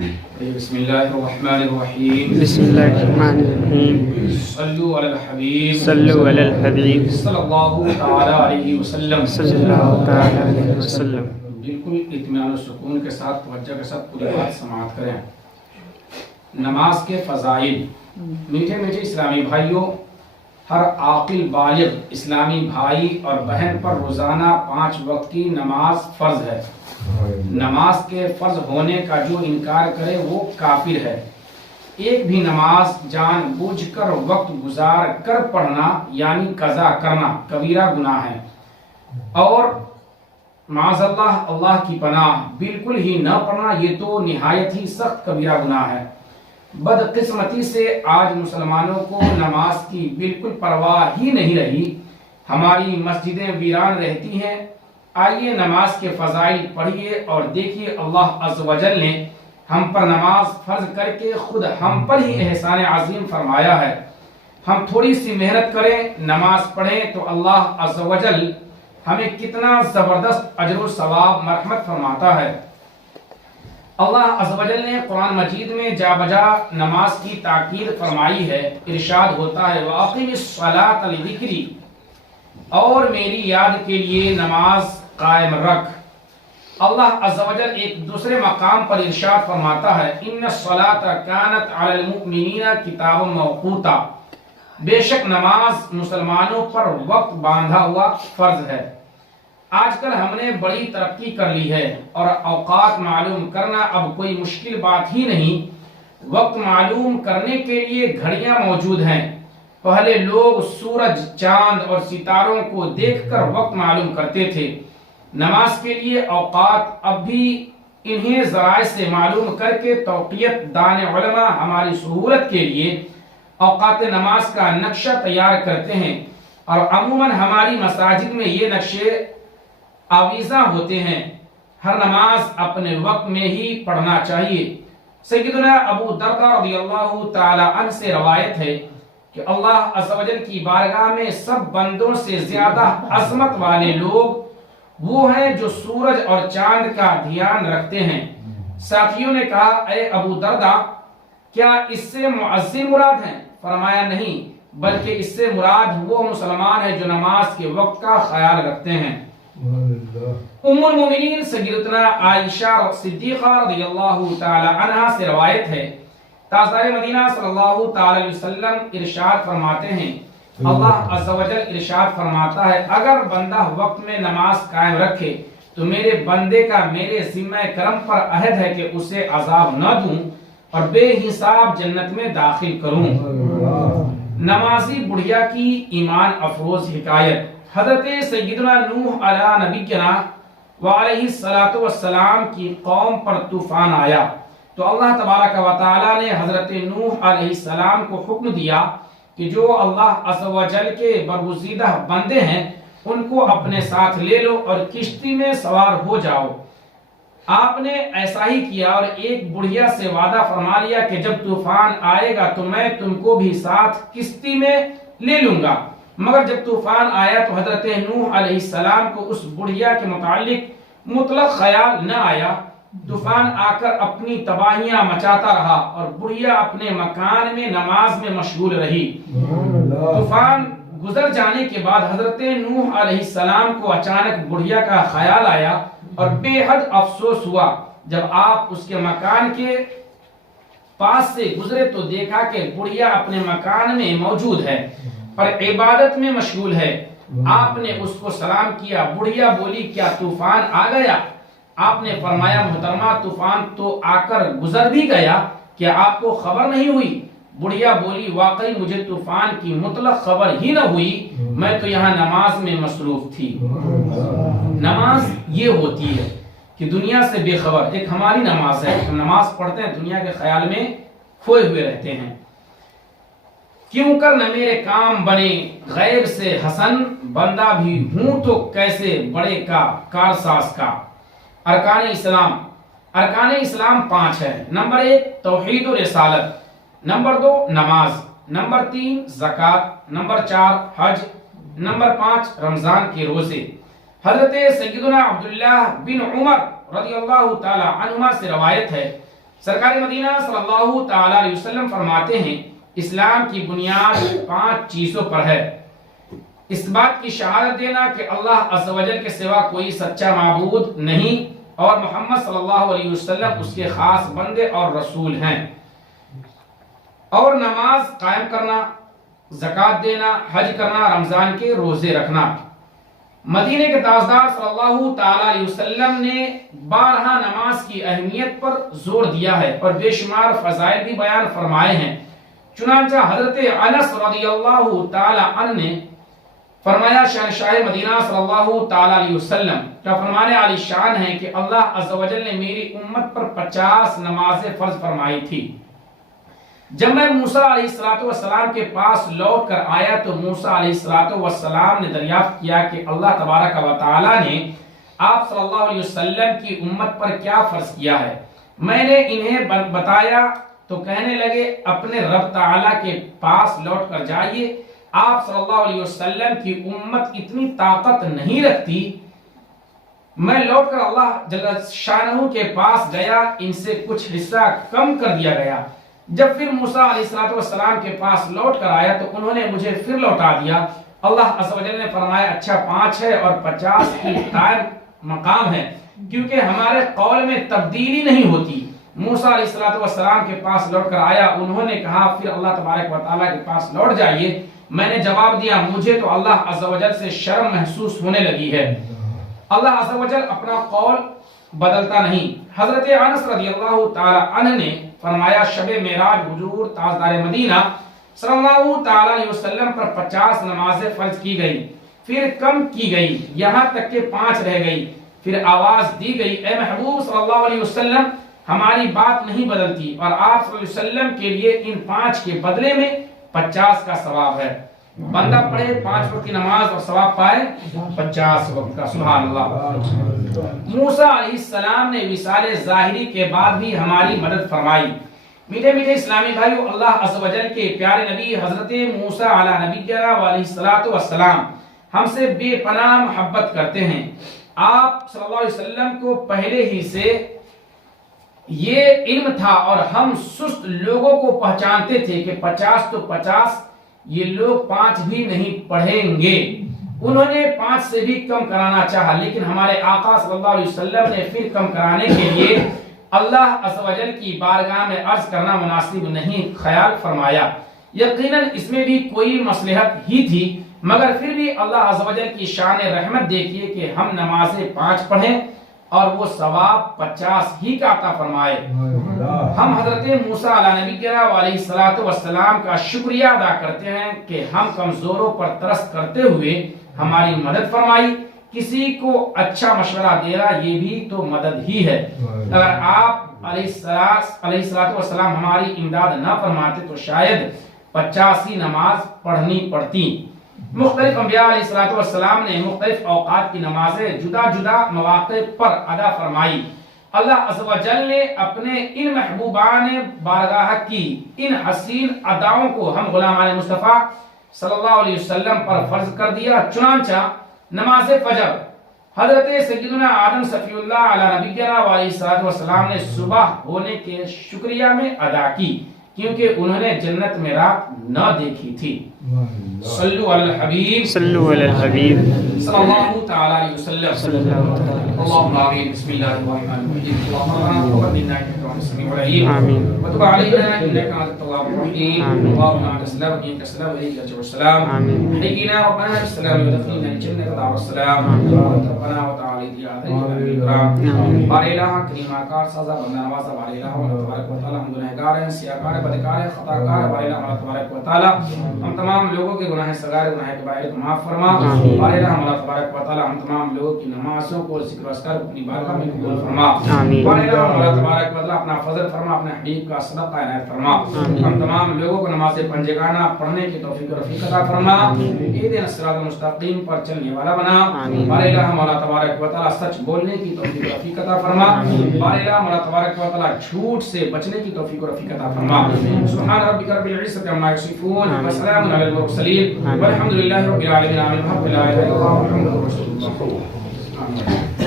بسم اللہ الرحمن الرحیم بسم اللہ الرحمن الرحیم صلو علی الحبیب صلو علی الحبیب صلی اللہ تعالی علیہ وسلم صلی اللہ تعالی علیہ وسلم۔ بالکل اطمینان و سکون کے ساتھ توجہ کے ساتھ پوری بات سماعت کریں۔ نماز کے فضائل۔ میٹھے میٹھے اسلامی بھائیوں، ہر عاقل بالغ اسلامی بھائی اور بہن پر روزانہ 5 وقت کی نماز فرض ہے۔ نماز کے فرض ہونے کا جو انکار کرے وہ کافر ہے۔ ایک بھی نماز جان بوجھ کر وقت گزار کر پڑھنا یعنی قضا کرنا کبیرہ گناہ ہے، اور معاذ اللہ، اللہ کی پناہ، بالکل ہی نہ پڑھنا یہ تو نہایت ہی سخت کبیرہ گناہ ہے۔ بدقسمتی سے آج مسلمانوں کو نماز کی بالکل پرواہ ہی نہیں رہی، ہماری مسجدیں ویران رہتی ہیں۔ آئیے نماز کے فضائل پڑھیے اور دیکھیے اللہ عز و جل نے ہم پر نماز فرض کر کے خود ہم پر ہی احسان عظیم فرمایا ہے۔ ہم تھوڑی سی محنت کریں، نماز پڑھیں تو اللہ عز و جل ہمیں کتنا زبردست اجر و ثواب مرحمت فرماتا ہے۔ اللہ عز و جل نے قرآن مجید میں جا بجا نماز کی تاکید فرمائی ہے۔ ارشاد ہوتا ہے وَأَقِمِ الصَّلَاةَ لِذِكْرِي، اور میری یاد کے لیے نماز قائم رکھ۔ اللہ عز و جل ایک دوسرے مقام پر ارشاد فرماتا ہے ان الصلاۃ کانت علی المؤمنین کتابا موقوتا، بے شک نماز مسلمانوں پر وقت باندھا ہوا فرض ہے۔ آج کل ہم نے بڑی ترقی کر لی ہے اور اوقات معلوم کرنا اب کوئی مشکل بات ہی نہیں۔ وقت معلوم کرنے کے لیے گھڑیاں موجود ہیں۔ پہلے لوگ سورج، چاند اور ستاروں کو دیکھ کر وقت معلوم کرتے تھے۔ نماز کے لیے اوقات اب بھی انہیں ذرائع سے معلوم کر کے توقیت دان علماء ہماری سہولت کے لیے اوقات نماز کا نقشہ تیار کرتے ہیں، اور عموماً ہماری مساجد میں یہ نقشے آویزاں ہوتے ہیں۔ ہر نماز اپنے وقت میں ہی پڑھنا چاہیے۔ سیدنا ابو درداء رضی اللہ تعالی عنہ سے روایت ہے کہ اللہ عز و جل کی بارگاہ میں سب بندوں سے زیادہ عظمت والے لوگ وہ ہیں جو سورج اور چاند کا دھیان رکھتے ہیں۔ ساتھیوں نے کہا اے ابو درداء، کیا اس سے مؤذن مراد ہیں؟ فرمایا نہیں، بلکہ اس سے مراد وہ مسلمان ہے جو نماز کے وقت کا خیال رکھتے ہیں۔ ام المومنین سیدتنا عائشہ صدیقہ رضی اللہ تعالی عنہا سے روایت ہے، تاجدار مدینہ صلی اللہ تعالی علیہ وسلم ارشاد فرماتے ہیں، اللہ عز و جل ارشاد فرماتا ہے اگر بندہ وقت میں نماز قائم رکھے تو میرے بندے کا میرے ذمہ کرم پر عہد ہے کہ اسے عذاب نہ دوں اور بے حساب جنت میں داخل کروں۔ نمازی بڑھیا کی ایمان افروز حکایت۔ حضرت سیدنا نوح علیہ نبینا وعلیہ الصلوۃ والسلام کی قوم پر طوفان آیا تو اللہ تبارک و تعالی نے حضرت نوح علیہ السلام کو حکم دیا کہ جو اللہ عز و جل کے برگزیدہ بندے ہیں ان کو اپنے ساتھ لے لو اور کشتی میں سوار ہو جاؤ۔ آپ نے ایسا ہی کیا اور ایک بڑھیا سے وعدہ فرما لیا کہ جب طوفان آئے گا تو میں تم کو بھی ساتھ کشتی میں لے لوں گا۔ مگر جب طوفان آیا تو حضرت نوح علیہ السلام کو اس بڑھیا کے متعلق مطلق خیال نہ آیا۔ طوفان آ کر اپنی تباہیاں مچاتا رہا اور بڑھیا اپنے مکان میں نماز میں مشغول رہی۔ طوفان گزر جانے کے بعد حضرت نوح علیہ السلام کو اچانک بڑھیا کا خیال آیا اور بے حد افسوس ہوا۔ جب آپ اس کے مکان کے پاس سے گزرے تو دیکھا کہ بڑھیا اپنے مکان میں موجود ہے اور عبادت میں مشغول ہے۔ آپ نے اس کو سلام کیا۔ بڑھیا بولی کیا طوفان آ گیا؟ آپ نے فرمایا محترمہ طوفان تو آ کر گزر بھی گیا، کیا آپ کو خبر نہیں ہوئی؟ بڑھیا بولی واقعی مجھے طوفان کی مطلق خبر ہی نہ ہوئی، میں تو یہاں نماز میں مصروف تھی۔ نماز یہ ہوتی ہے کہ دنیا سے بے خبر، ایک ہماری نماز ہے، ہم نماز پڑھتے ہیں دنیا کے خیال میں کھوئے ہوئے رہتے ہیں۔ کیوں کر نہ میرے کام بنے غیب سے حسن، بندہ بھی ہوں تو کیسے بڑے کا کارساز کا۔ ارکان اسلام۔ ارکان اسلام 5 ہے۔ نمبر 1 توحید و رسالت، نمبر 2 نماز، نمبر 3 زکوٰۃ، نمبر 4 حج، نمبر 5 رمضان کے روزے۔ حضرت سیدنا عبداللہ بن عمر رضی اللہ تعالی عنہما سے روایت ہے سرکار مدینہ صلی اللہ تعالی علیہ وسلم فرماتے ہیں اسلام کی بنیاد 5 چیزوں پر ہے. اس بات کی شہادت دینا کہ اللہ عز و جل کے سوا کوئی سچا معبود نہیں اور محمد صلی اللہ علیہ وسلم اس کے خاص بندے اور رسول ہیں، اور نماز قائم کرنا، زکوٰۃ دینا، حج کرنا، رمضان کے روزے رکھنا. مدینے کے تاجدار صلی اللہ تعالی علیہ وسلم نے بارہا نماز کی اہمیت پر زور دیا ہے اور بے شمار فضائل بھی بیان فرمائے ہیں. چنانچہ حضرت انس رضی اللہ تعالی عنہ نے فرمایا شہنشاہ مدینہ صلی اللہ تعالی علیہ وسلم کا فرمان عالی شان ہے کہ اللہ عز و جل نے میری امت پر 50 نمازیں فرض فرمائی تھی. جب میں موسیٰ علیہ السلام کے پاس لوٹ کر آیا تو موسیٰ علیہ السلام نے دریافت کیا کہ اللہ تبارک و تعالی نے آپ صلی اللہ علیہ وسلم کی امت پر کیا فرض کیا ہے. میں نے انہیں بتایا تو کہنے لگے اپنے رب تعالی کے پاس لوٹ کر جائیے، آپ صلی اللہ علیہ وسلم کی امت اتنی طاقت نہیں رکھتی. میں لوٹ کر اللہ جل شانہ کے پاس گیا، ان سے کچھ حصہ کم کر دیا گیا. جب پھر موسیٰ علیہ السلام کے پاس لوٹ کر آیا تو انہوں نے مجھے پھر لوٹا دیا. اللہ عز و جل نے فرمایا اچھا 5 ہے اور 50 کی قائم مقام ہے، کیونکہ ہمارے قول میں تبدیلی نہیں ہوتی. موسیٰ علیہ السلام کے پاس لوٹ کر آیا، انہوں نے کہا پھر اللہ تبارک و تعالیٰ کے پاس لوٹ جائیے. میں نے جواب دیا مجھے تو اللہ عز و جل سے شرم محسوس ہونے لگی ہے. اللہ عز و جل اپنا قول بدلتا نہیں. حضرت انس رضی اللہ تعالی عنہ نے فرمایا شب معراج حضور تاجدار مدینہ صلی اللہ تعالی علیہ وسلم پر 50 نمازیں فرض کی گئی، پھر کم کی گئی یہاں تک کہ 5 رہ گئی. پھر آواز دی گئی اے محبوب صلی اللہ علیہ وسلم ہماری بات نہیں بدلتی اور آپ صلی اللہ علیہ وسلم کے لیے ان 5 کے بدلے میں 50 کا ثواب ہے. بندہ پڑھے 5 وقت کی نماز اور ثواب پائے 50 وقت کا. سبحان اللہ. موسیٰ علیہ السلام نے وصال ظاہری کے بعد بھی ہماری مدد فرمائی. میٹھے میٹھے اسلامی بھائیو، اللہ عز و جل کے پیارے نبی حضرت موسیٰ علیہ نبینا علیہ السلام ہم سے بے پناہ محبت کرتے ہیں. آپ صلی اللہ علیہ وسلم کو پہلے ہی سے یہ علم تھا اور ہم سست لوگوں کو پہچانتے تھے کہ 50 تو 50 یہ لوگ 5 بھی نہیں پڑھیں گے. انہوں نے 5 سے بھی کم کرانا چاہا، لیکن ہمارے آقا صلی اللہ علیہ وسلم نے پھر کم کرانے کے لیے اللہ عز و جل کی بارگاہ میں عرض کرنا مناسب نہیں خیال فرمایا. یقیناً اس میں بھی کوئی مصلحت ہی تھی، مگر پھر بھی اللہ عز و جل کی شان رحمت دیکھیے کہ ہم نمازیں 5 پڑھیں اور وہ ثواب 50 ہی کا عطا فرمائے. ہم حضرت موسیٰ علیہ نبینا علیہ السلام کا شکریہ ادا کرتے ہیں کہ ہم کمزوروں پر ترس کرتے ہوئے ہماری مدد فرمائی. کسی کو اچھا مشورہ دینا یہ بھی تو مدد ہی ہے. اگر آپ علیہ السلام ہماری امداد نہ فرماتے تو شاید 50 ہی نماز پڑھنی پڑتی. مختلف انبیاء علیہ السلام نے مختلف اوقات کی نمازیں جدا جدا مواقع پر ادا فرمائی. اللہ عز و جل نے اپنے ان محبوبان بارگاہ کی ان حسین اداؤں کو ہم غلامان مصطفیٰ صلی اللہ علیہ وسلم پر فرض کر دیا. چنانچہ نماز فجر حضرت سیدنا آدم صفی اللہ علیہ نبینا علیہ السلام نے صبح ہونے کے شکریہ میں ادا کی، کیونکہ انہوں نے جنت میں رات نہ دیکھی تھی. صلو علی الحبیب صلو علی الحبیب صلی اللہ تعالی علیہ وسلم. اللہم آمین. بسم اللہ الرحمن الرحیم. اللہم تقبل منا انک انت السمیع العلیم وتب علینا انک انت التواب الرحیم. اللہم انت السلام ومنک السلام وإلیک یرجع السلام. حیینا ربنا بالسلام ودخلنا الجنة دار السلام. ربنا وتعالی الکرام. بار الہ کریم آقا سازا بندہ نوازا بار الہ تبارک و تعالی ہم گنہگار ہیں، سیاہکار ہیں، بدکار ہیں، خطاکار ہیں. بار الہ تبارک و تعالی ہم تمام لوگوں کے گناہ صغائر گناہ کبائر کو معاف فرما. بار الہ تبارک و تعالی ہم تمام لوگوں کی نمازوں کو ذکر و اذکار اپنی بارگاہ میں قبول فرما. بار الہ تبارک و تعالی اپنا فضل فرما، اپنے حبیب کا صدقہ عنایت فرما. ہم تمام لوگوں کو نماز پنجگانہ پڑھنے کی توفیق و رفیق عطا فرما. اہدنا الصراط المستقیم پر چلنے والا بنا. بار الہ تبارک و تعالی سچ بولنے کی توفیق و رفیق عطا فرما. بار الہ تبارک و تعالی جھوٹ سے بچنے کی توفیق و رفیق عطا فرما. سبحان ربک رب العزة عما یصفون وسلام علی المرسلین والحمد للہ رب العالمین. آمین. لا الہ الا اللہ محمد رسول اللہ.